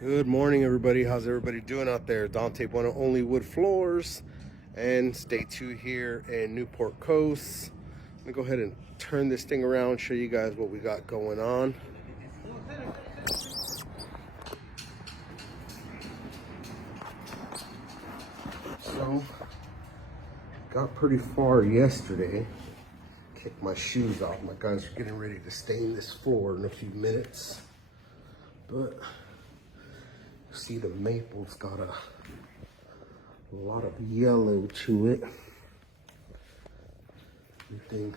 Good morning, everybody. How's everybody doing out there? Dante Bona, OnlyWoodFloors, and day 2 here in Newport Coast. I'm gonna go ahead and turn this thing around, show you guys what we got going on. So, got pretty far yesterday. Kicked my shoes off. My guys are getting ready to stain this floor in a few minutes, but see, the maple's got a lot of yellow to it. Everything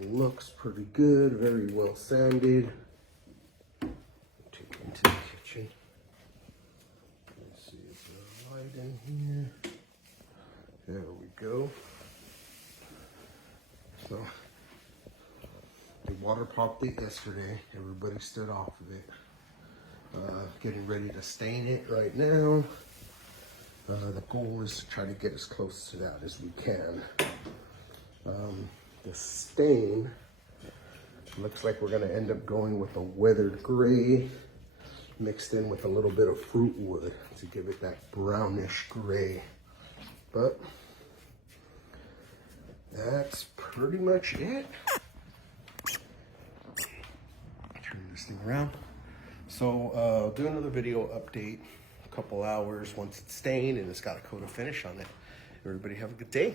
looks pretty good, very well sanded. Take it into the kitchen. Let's see, is there a light in here? There we go. So, the water popped it yesterday. Everybody stood off of it. Getting ready to stain it right now. The goal is to try to get as close to that as we can. The stain looks like we're gonna end up going with a weathered gray mixed in with a little bit of fruit wood to give it that brownish gray. But that's pretty much it. Turn this thing around. So I'll do another video update, a couple hours once it's stained and it's got a coat of finish on it. Everybody have a good day.